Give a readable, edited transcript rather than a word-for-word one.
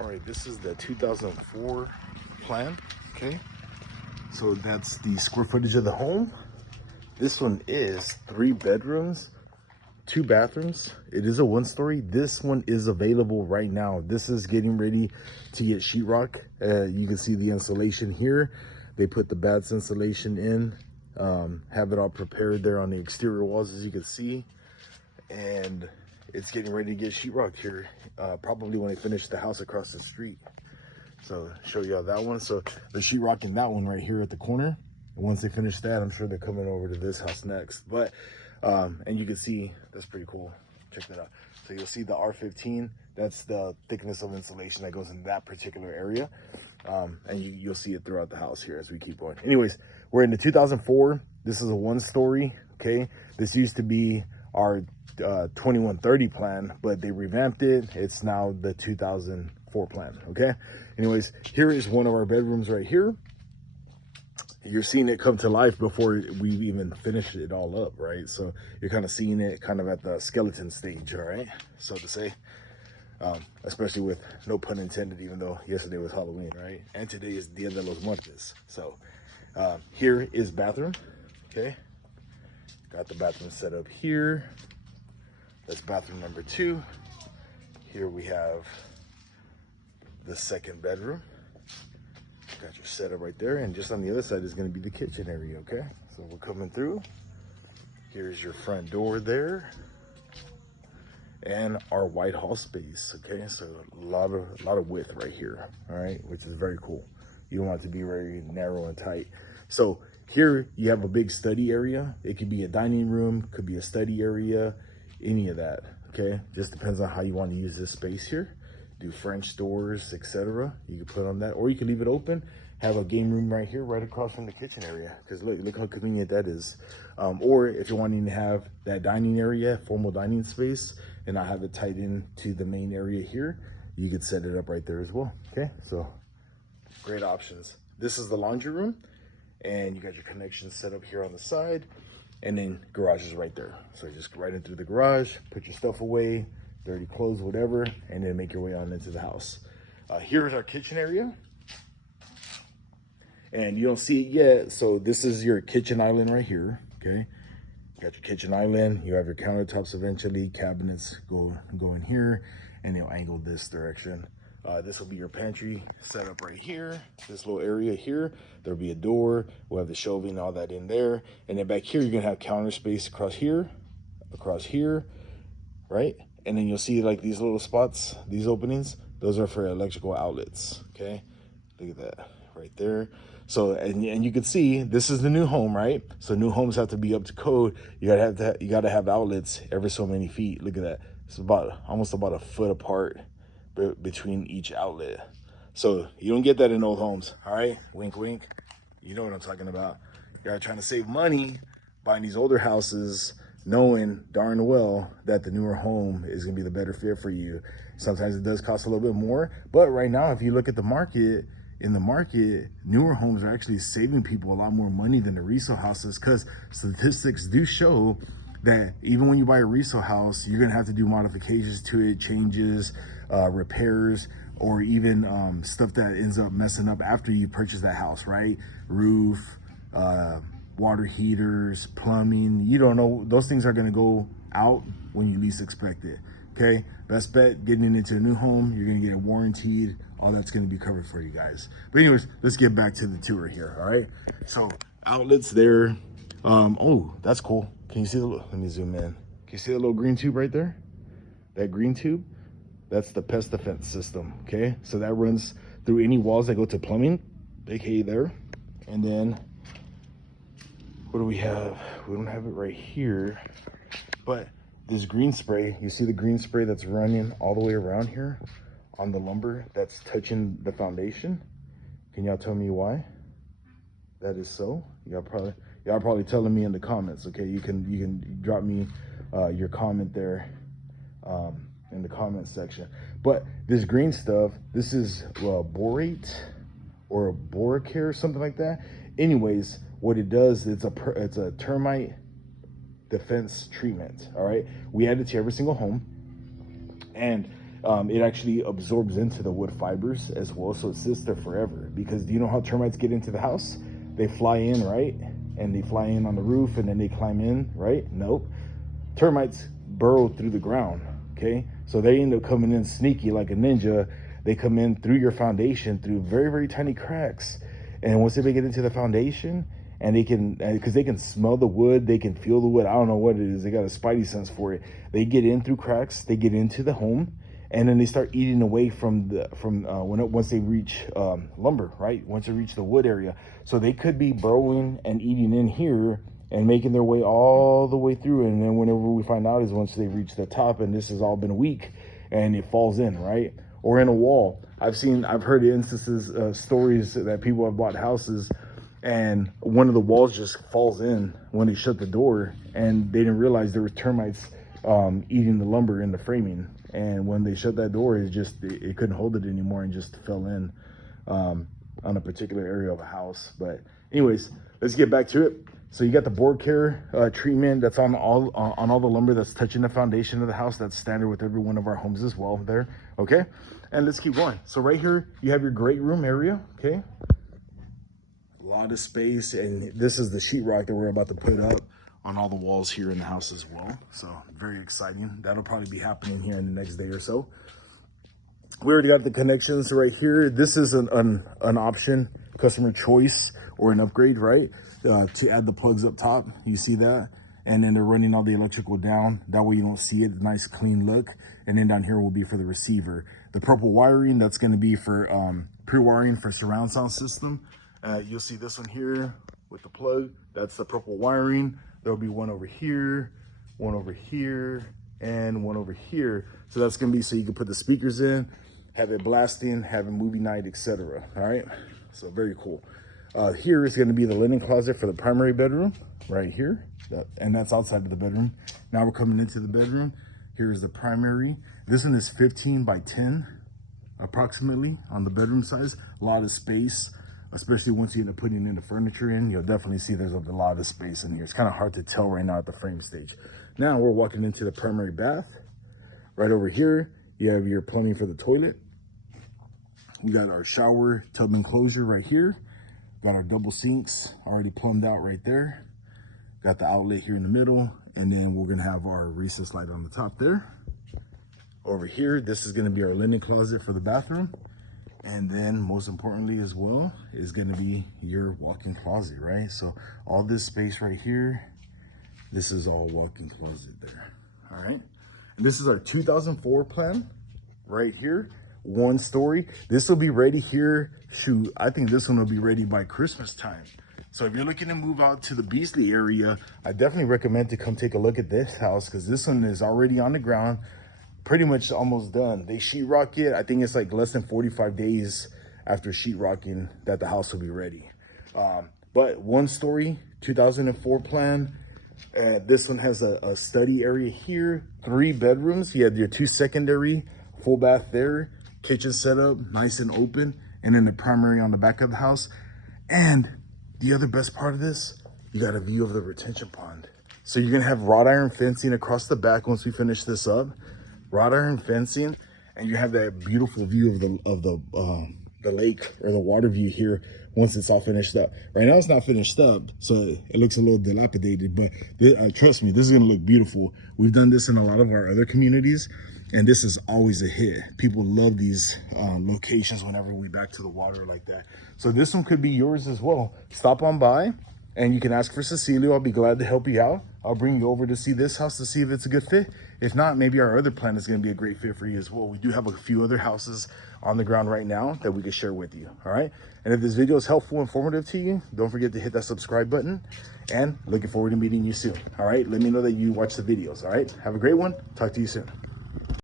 All right, this is the 2004 plan, okay? So that's the square footage of the home. This one is 3 bedrooms, 2 bathrooms. It is a 1-story. This one is available right now. This is getting ready to get sheetrock. You can see the insulation here. They put the bats insulation in, have it all prepared there on the exterior walls, as you can see. And it's getting ready to get sheetrocked here, probably when they finish the house across the street. So show y'all that one. So they're sheetrocking that one right here at the corner. And once they finish that, I'm sure they're coming over to this house next. But and you can see that's pretty cool. Check that out. So you'll see the R15. That's the thickness of insulation that goes in that particular area. And you'll see it throughout the house here as we keep going. Anyways, we're in the 2004. This is a 1-story. Okay, this used to be our 2130 plan, but they revamped it. It's now the 2004 plan. Okay, anyways, here is one of our bedrooms right here. You're seeing it come to life before we've even finished it all up, right? So you're kind of seeing it kind of at the skeleton stage, all right, so to say. Especially with no pun intended, even though yesterday was Halloween, right? And today is Dia de los Muertos. So here is bathroom. Okay, got the bathroom set up here. That's bathroom number 2. Here we have the 2nd bedroom. Got your setup right there, and just on the other side is going to be the kitchen area. Okay, so we're coming through. Here's your front door there, and our white hall space. Okay, so a lot of width right here. All right, which is very cool. You don't want it to be very narrow and tight. So here you have a big study area. It could be a dining room, could be a study area, any of that. Okay, just depends on how you want to use this space here. Do French doors, etc. You can put on that, or you can leave it open. Have a game room right here, right across from the kitchen area. Because look how convenient that is. Or if you're wanting to have that dining area, formal dining space, and not have it tied in to the main area here, you could set it up right there as well. Okay, so great options. This is the laundry room, and you got your connections set up here on the side, and then garage is right there. So just right in through the garage, put your stuff away, dirty clothes, whatever, and then make your way on into the house. Here's our kitchen area. And you don't see it yet, so this is your kitchen island right here, okay? You got your kitchen island, you have your countertops eventually, cabinets go in here, and they'll angle this direction. This will be your pantry set up right here, this little area here. There'll be a door, we'll have the shelving, all that in there. And then back here, you're gonna have counter space across here, right? And then you'll see like these little spots, these openings, those are for electrical outlets, okay? Look at that, right there. So, and you can see this is the new home, right? So new homes have to be up to code. You gotta have outlets every so many feet. Look at that. It's almost about a foot apart between each outlet. So you don't get that in old homes, all right? Wink, wink. You know what I'm talking about. You're trying to save money buying these older houses, knowing darn well that the newer home is gonna be the better fit for you. Sometimes it does cost a little bit more, but right now, if you look at the market, newer homes are actually saving people a lot more money than the resale houses, because statistics do show that even when you buy a resale house, you're gonna have to do modifications to it, changes, repairs, or even stuff that ends up messing up after you purchase that house, right? Roof, water heaters, plumbing, you don't know, those things are gonna go out when you least expect it. Okay, best bet, getting into a new home, you're gonna get it warranted, all that's gonna be covered for you guys. But anyways, let's get back to the tour here, all right? So outlets there. Oh, that's cool. Can you see let me zoom in. Can you see the little green tube right there? That green tube, that's the pest defense system, okay? So that runs through any walls that go to plumbing, aka there. And then, what do we have? We don't have it right here, but this green spray, you see the green spray that's running all the way around here on the lumber that's touching the foundation? Can y'all tell me why that is so? Y'all probably telling me in the comments, okay? You can drop me your comment there in the comment section. But this green stuff, this is borate or a boracare, something like that. Anyways, what it does, it's a termite defense treatment. All right, we add it to every single home, and it actually absorbs into the wood fibers as well, so it sits there forever. Because do you know how termites get into the house? They fly in, right? And they fly in on the roof and then they climb in, right? Nope. Termites burrow through the ground, okay? So they end up coming in sneaky like a ninja. They come in through your foundation through very, very tiny cracks. And once they get into the foundation, and they can, because they can smell the wood, they can feel the wood. I don't know what it is. They got a spidey sense for it. They get in through cracks. They get into the home, and then they start eating away from once they reach lumber, right? Once they reach the wood area, so they could be burrowing and eating in here and making their way all the way through. And then whenever we find out is once they reach the top, and this has all been weak, and it falls in, right? Or in a wall. I've heard instances, stories that people have bought houses, and one of the walls just falls in when they shut the door, and they didn't realize there was termites eating the lumber in the framing. And when they shut that door, it couldn't hold it anymore and just fell in on a particular area of a house. But anyways, let's get back to it. So you got the board care treatment that's on all the lumber that's touching the foundation of the house. That's standard with every one of our homes as well there, okay? And let's keep going. So right here, you have your great room area, okay? A lot of space, and this is the sheetrock that we're about to put up on all the walls here in the house as well. So very exciting. That'll probably be happening here in the next day or so. We already got the connections right here. This is an option, customer choice, or an upgrade, right? To add the plugs up top, you see that? And then they're running all the electrical down. That way you don't see it, nice clean look. And then down here will be for the receiver. The purple wiring, that's gonna be for pre-wiring for surround sound system. You'll see this one here with the plug. That's the purple wiring. There'll be one over here, and one over here. So that's gonna be so you can put the speakers in, have it blasting, have a movie night, etc. All right, so very cool. Here is gonna be the linen closet for the primary bedroom, right here. And that's outside of the bedroom. Now we're coming into the bedroom. Here's the primary. This one is 15 by 10, approximately, on the bedroom size. A lot of space. Especially once you end up putting in the furniture in, you'll definitely see there's a lot of space in here. It's kind of hard to tell right now at the frame stage. Now we're walking into the primary bath. Right over here, you have your plumbing for the toilet. We got our shower tub enclosure right here. Got our double sinks already plumbed out right there. Got the outlet here in the middle, and then we're gonna have our recess light on the top there. Over here, this is gonna be our linen closet for the bathroom. And then most importantly as well is gonna be your walk-in closet, right? So all this space right here, this is all walk-in closet there, all right? And this is our 2004 plan right here, 1 story. This will be ready here, shoot, I think this one will be ready by Christmas time. So if you're looking to move out to the Beasley area, I definitely recommend to come take a look at this house, because this one is already on the ground, pretty much almost done. They sheetrock it. I think it's like less than 45 days after sheetrocking that the house will be ready. But 1 story, 2004 plan. This one has a study area here, 3 bedrooms. You have your 2 secondary, full bath there, kitchen setup, nice and open, and then the primary on the back of the house. And the other best part of this, you got a view of the retention pond. So you're gonna have wrought iron fencing across the back once we finish this up. Wrought iron fencing, and you have that beautiful view of the lake or the water view here once it's all finished up. Right now it's not finished up, so it looks a little dilapidated, but trust me, this is gonna look beautiful. We've done this in a lot of our other communities, and this is always a hit. People love these locations whenever we back to the water like that. So this one could be yours as well. Stop on by and you can ask for Cecilio. I'll be glad to help you out. I'll bring you over to see this house to see if it's a good fit. If not, maybe our other plan is going to be a great fit for you as well. We do have a few other houses on the ground right now that we can share with you. All right. And if this video is helpful, informative to you, don't forget to hit that subscribe button, and looking forward to meeting you soon. All right. Let me know that you watch the videos. All right. Have a great one. Talk to you soon.